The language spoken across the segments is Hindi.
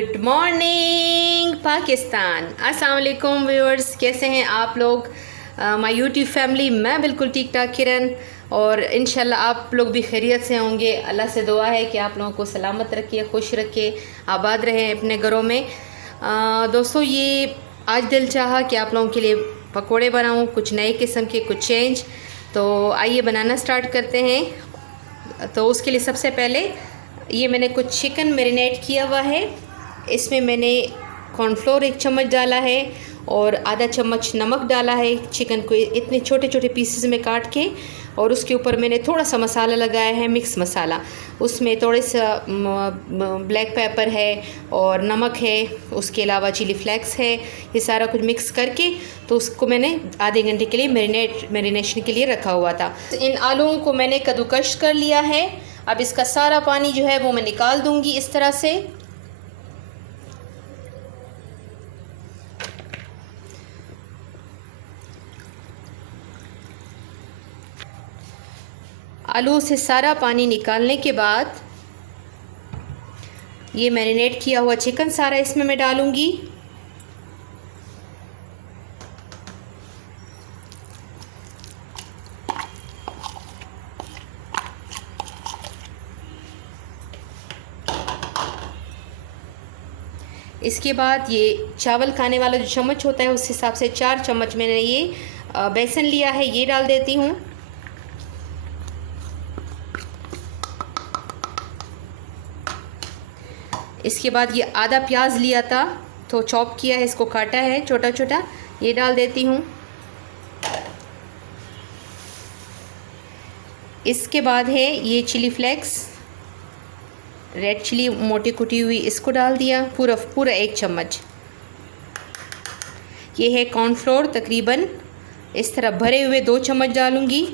Good morning Pakistan. अस्सलाम वालेकुम व्यूअर्स, कैसे हैं आप लोग? माय यूट्यूब फैमिली, मैं बिल्कुल ठीक ठाक किरण, और इंशाल्लाह आप लोग भी खैरियत से होंगे। अल्लाह से दुआ है कि आप लोगों को सलामत रखे, खुश रखे, आबाद रहें अपने घरों में। दोस्तों, ये आज दिल चाहा कि आप लोगों के लिए पकोड़े बनाऊं, कुछ नए किस्म के, कुछ चेंज। तो आइए बनाना स्टार्ट करते हैं। तो उसके लिए सबसे पहले ये मैंने कुछ चिकन मैरिनेट किया हुआ है। इसमें मैंने कॉर्नफ्लोर 1 चम्मच डाला है और आधा चम्मच नमक डाला है। चिकन को इतने छोटे छोटे पीसेस में काट के, और उसके ऊपर मैंने थोड़ा सा मसाला लगाया है, मिक्स मसाला। उसमें थोड़े सा ब्लैक पेपर है और नमक है, उसके अलावा चिली फ्लेक्स है। ये सारा कुछ मिक्स करके तो उसको मैंने आधे घंटे के लिए मैरिनेशन के लिए रखा हुआ था। इन आलूओं को मैंने कद्दूकश कर लिया है। अब इसका सारा पानी जो है वो मैं निकाल दूंगी इस तरह से। आलू से सारा पानी निकालने के बाद ये मैरिनेट किया हुआ चिकन सारा इसमें मैं डालूंगी। इसके बाद ये चावल खाने वाला जो चम्मच होता है उस हिसाब से 4 चम्मच मैंने ये बेसन लिया है, ये डाल देती हूँ। इसके बाद ये आधा प्याज लिया था तो चॉप किया है, इसको काटा है छोटा छोटा, ये डाल देती हूँ। इसके बाद है ये चिली फ्लेक्स, रेड चिली मोटी कुटी हुई, इसको डाल दिया पूरा 1 चम्मच। ये है कॉर्नफ्लोर, तकरीबन इस तरह भरे हुए 2 चम्मच डालूंगी।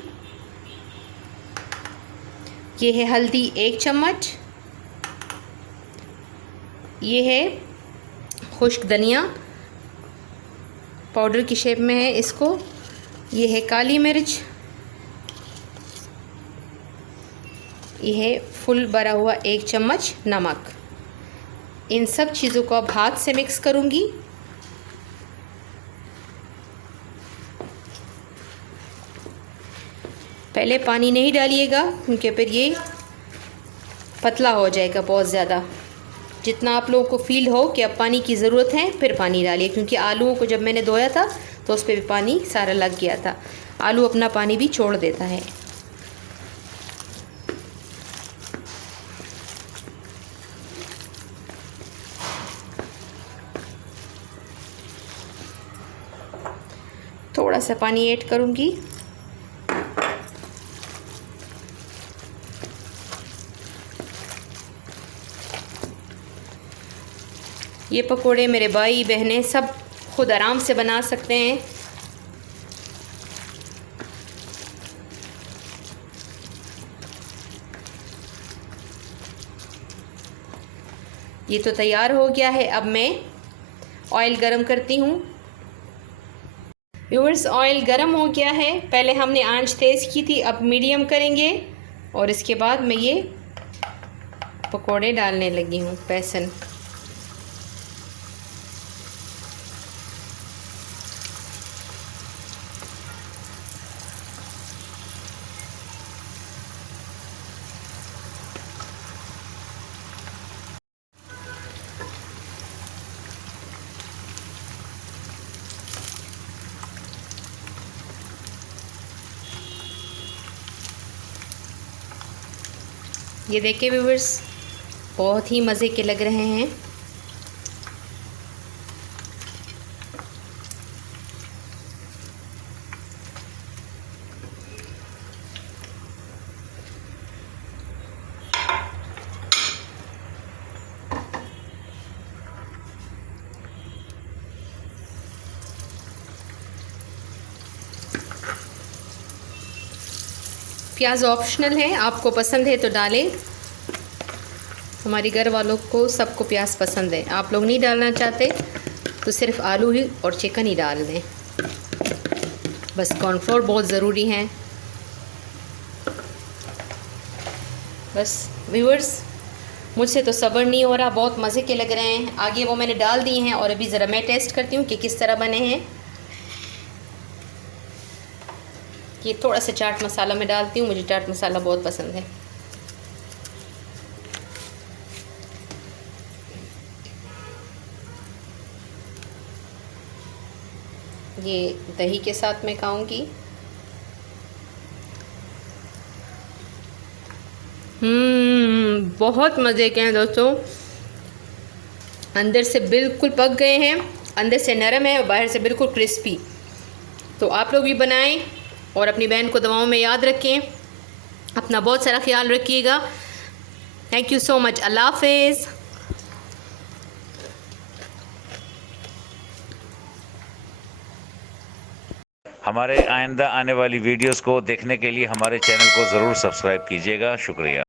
ये है हल्दी 1 चम्मच। ये है खुश्क धनिया, पाउडर की शेप में है इसको। ये है काली मिर्च। ये है फुल भरा हुआ 1 चम्मच नमक। इन सब चीज़ों को अब हाथ से मिक्स करूँगी। पहले पानी नहीं डालिएगा क्योंकि फिर ये पतला हो जाएगा बहुत ज़्यादा। जितना आप लोगों को फील हो कि अब पानी की ज़रूरत है फिर पानी डालिए, क्योंकि आलूओं को जब मैंने धोया था तो उस पर भी पानी सारा लग गया था। आलू अपना पानी भी छोड़ देता है। थोड़ा सा पानी ऐड करूँगी। ये पकोड़े मेरे भाई बहनें सब खुद आराम से बना सकते हैं। ये तो तैयार हो गया है। अब मैं ऑयल गरम करती हूँ। व्यूअर्स, ऑयल गरम हो गया है। पहले हमने आंच तेज़ की थी, अब मीडियम करेंगे, और इसके बाद मैं ये पकोड़े डालने लगी हूँ। बेसन ये देखिए व्यूअर्स, बहुत ही मज़े के लग रहे हैं। प्याज ऑप्शनल है, आपको पसंद है तो डालें। हमारे घर वालों को सबको प्याज पसंद है। आप लोग नहीं डालना चाहते तो सिर्फ आलू ही और चिकन ही डाल दें। बस कॉर्नफ्लोर बहुत ज़रूरी है। बस व्यूअर्स, मुझसे तो सब्र नहीं हो रहा, बहुत मज़े के लग रहे हैं। आगे वो मैंने डाल दिए हैं और अभी ज़रा मैं टेस्ट करती हूँ कि किस तरह बने हैं। ये थोड़ा सा चाट मसाला मैं डालती हूँ, मुझे चाट मसाला बहुत पसंद है। ये दही के साथ मैं खाऊंगी। बहुत मज़े के हैं दोस्तों। अंदर से बिल्कुल पक गए हैं, अंदर से नरम है और बाहर से बिल्कुल क्रिस्पी। तो आप लोग भी बनाएं और अपनी बहन को दवाओं में याद रखें। अपना बहुत सारा ख्याल रखिएगा। Thank you so much. अल्लाह हाफिज़। हमारे आइंदा आने वाली वीडियोस को देखने के लिए हमारे चैनल को ज़रूर सब्सक्राइब कीजिएगा। शुक्रिया।